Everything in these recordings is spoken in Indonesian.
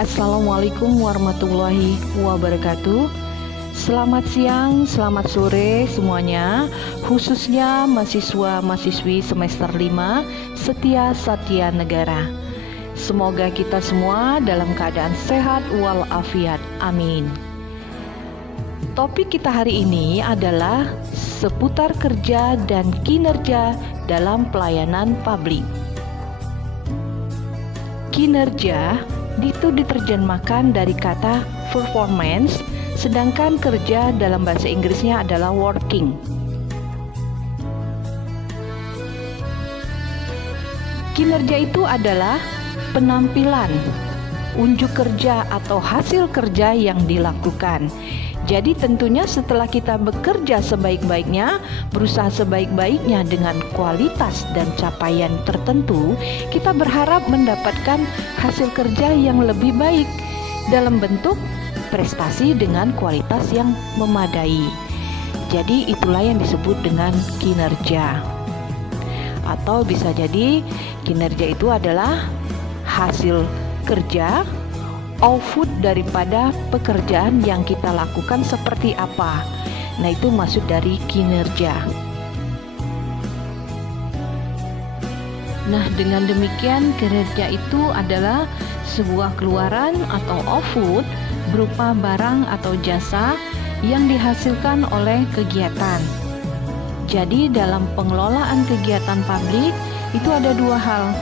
Assalamualaikum warahmatullahi wabarakatuh. Selamat siang, selamat sore semuanya, khususnya mahasiswa-mahasiswi semester 5 Setia Satya Negara. Semoga kita semua dalam keadaan sehat walafiat. Amin. Topik kita hari ini adalah seputar kerja dan kinerja dalam pelayanan publik. Kinerja itu diterjemahkan dari kata performance, sedangkan kerja dalam bahasa Inggrisnya adalah working. Kinerja itu adalah penampilan, unjuk kerja atau hasil kerja yang dilakukan. Jadi tentunya setelah kita bekerja sebaik-baiknya, berusaha sebaik-baiknya dengan kualitas dan capaian tertentu, kita berharap mendapatkan hasil kerja yang lebih baik dalam bentuk prestasi dengan kualitas yang memadai. Jadi itulah yang disebut dengan kinerja. Atau bisa jadi kinerja itu adalah hasil kerja, output daripada pekerjaan yang kita lakukan seperti apa. Nah, itu maksud dari kinerja. Nah, dengan demikian kinerja itu adalah sebuah keluaran atau output berupa barang atau jasa yang dihasilkan oleh kegiatan. Jadi dalam pengelolaan kegiatan publik itu ada dua hal.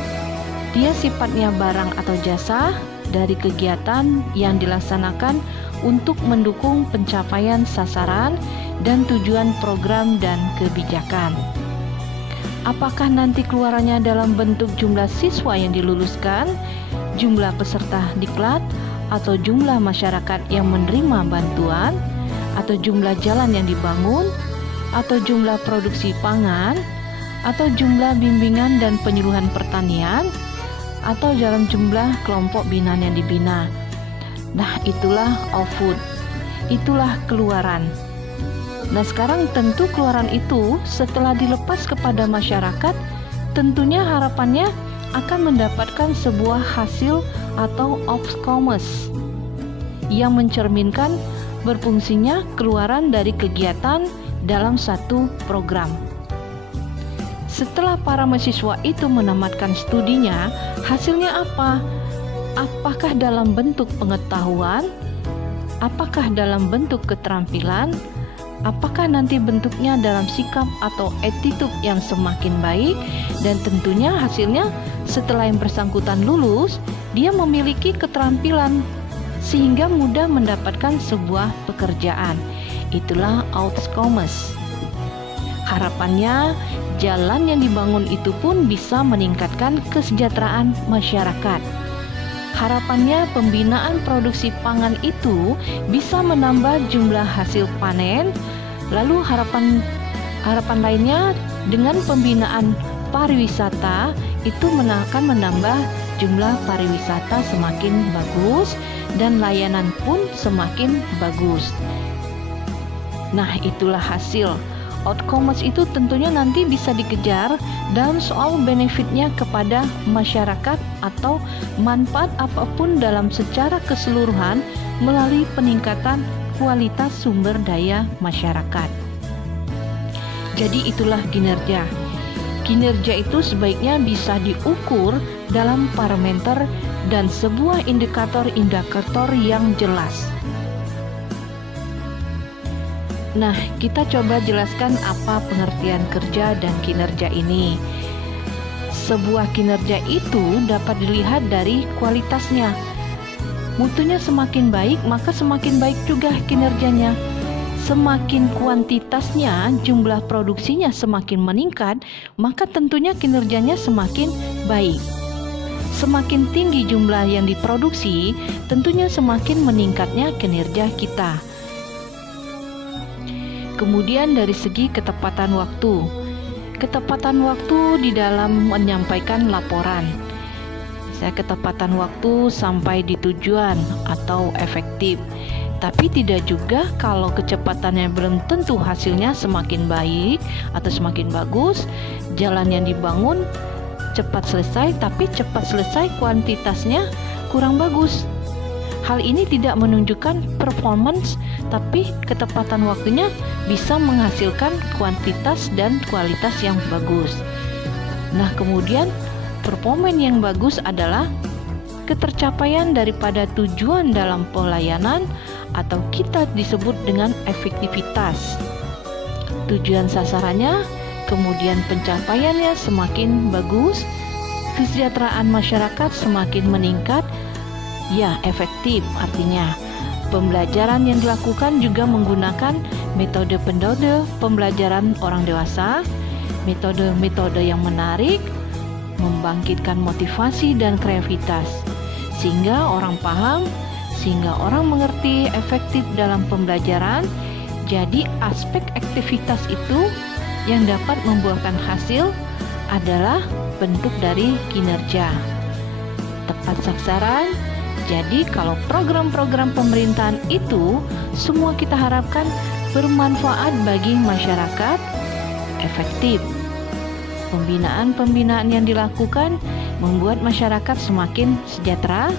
Dia sifatnya barang atau jasa dari kegiatan yang dilaksanakan untuk mendukung pencapaian sasaran dan tujuan program dan kebijakan. Apakah nanti keluarannya dalam bentuk jumlah siswa yang diluluskan, jumlah peserta diklat, atau jumlah masyarakat yang menerima bantuan, atau jumlah jalan yang dibangun, atau jumlah produksi pangan, atau jumlah bimbingan dan penyuluhan pertanian, atau dalam jumlah kelompok binaan yang dibina. Nah, itulah output, itulah keluaran. Nah, sekarang tentu keluaran itu setelah dilepas kepada masyarakat, tentunya harapannya akan mendapatkan sebuah hasil atau outcomes yang mencerminkan berfungsinya keluaran dari kegiatan dalam satu program. Setelah para mahasiswa itu menamatkan studinya, hasilnya apa? Apakah dalam bentuk pengetahuan? Apakah dalam bentuk keterampilan? Apakah nanti bentuknya dalam sikap atau attitude yang semakin baik? Dan tentunya hasilnya setelah yang bersangkutan lulus, dia memiliki keterampilan sehingga mudah mendapatkan sebuah pekerjaan. Itulah outcomes. Harapannya jalan yang dibangun itu pun bisa meningkatkan kesejahteraan masyarakat. Harapannya pembinaan produksi pangan itu bisa menambah jumlah hasil panen. Lalu harapan lainnya dengan pembinaan pariwisata itu akan menambah jumlah pariwisata semakin bagus dan layanan pun semakin bagus. Nah, itulah hasil. Outcomes itu tentunya nanti bisa dikejar dalam soal benefitnya kepada masyarakat atau manfaat apapun dalam secara keseluruhan melalui peningkatan kualitas sumber daya masyarakat. Jadi itulah kinerja. Kinerja itu sebaiknya bisa diukur dalam parameter dan sebuah indikator-indikator yang jelas. Nah, kita coba jelaskan apa pengertian kerja dan kinerja ini. Sebuah kinerja itu dapat dilihat dari kualitasnya. Mutunya semakin baik, maka semakin baik juga kinerjanya. Semakin kuantitasnya, jumlah produksinya semakin meningkat, maka tentunya kinerjanya semakin baik. Semakin tinggi jumlah yang diproduksi, tentunya semakin meningkatnya kinerja kita. Kemudian dari segi ketepatan waktu. Ketepatan waktu di dalam menyampaikan laporan. Ketepatan waktu sampai di tujuan atau efektif. Tapi tidak juga kalau kecepatannya belum tentu hasilnya semakin baik atau semakin bagus. Jalan yang dibangun cepat selesai, tapi cepat selesai kuantitasnya kurang bagus. Hal ini tidak menunjukkan performance, tapi ketepatan waktunya bisa menghasilkan kuantitas dan kualitas yang bagus. Nah, kemudian performan yang bagus adalah ketercapaian daripada tujuan dalam pelayanan atau kita disebut dengan efektivitas. Tujuan sasarannya, kemudian pencapaiannya semakin bagus, kesejahteraan masyarakat semakin meningkat, ya efektif artinya. Pembelajaran yang dilakukan juga menggunakan metode pembelajaran orang dewasa, metode-metode yang menarik, membangkitkan motivasi dan kreativitas, sehingga orang paham, sehingga orang mengerti efektif dalam pembelajaran. Jadi aspek aktivitas itu yang dapat membuahkan hasil adalah bentuk dari kinerja. Tepat sasaran. Jadi kalau program-program pemerintahan itu semua kita harapkan bermanfaat bagi masyarakat, efektif. Pembinaan-pembinaan yang dilakukan membuat masyarakat semakin sejahtera,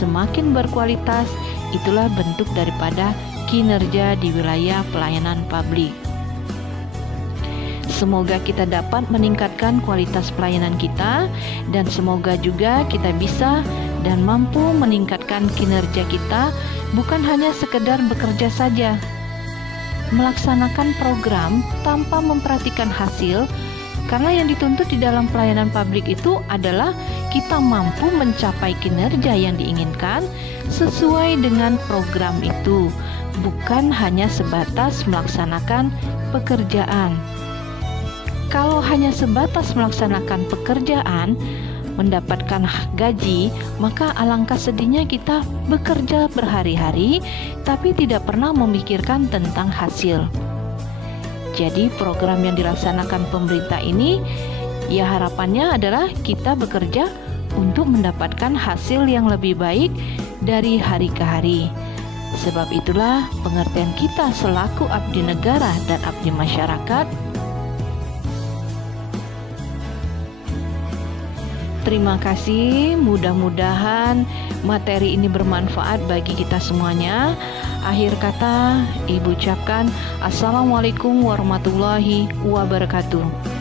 semakin berkualitas. Itulah bentuk daripada kinerja di wilayah pelayanan publik. Semoga kita dapat meningkatkan kualitas pelayanan kita, dan semoga juga kita bisa dan mampu meningkatkan kinerja kita, bukan hanya sekedar bekerja saja. Melaksanakan program tanpa memperhatikan hasil, karena yang dituntut di dalam pelayanan publik itu adalah kita mampu mencapai kinerja yang diinginkan sesuai dengan program itu, bukan hanya sebatas melaksanakan pekerjaan. Kalau hanya sebatas melaksanakan pekerjaan, mendapatkan gaji, maka alangkah sedihnya kita bekerja berhari-hari tapi tidak pernah memikirkan tentang hasil. Jadi program yang dilaksanakan pemerintah ini, ya harapannya adalah kita bekerja untuk mendapatkan hasil yang lebih baik dari hari ke hari. Sebab itulah pengertian kita selaku abdi negara dan abdi masyarakat. Terima kasih, mudah-mudahan materi ini bermanfaat bagi kita semuanya. Akhir kata, Ibu ucapkan Assalamualaikum warahmatullahi wabarakatuh.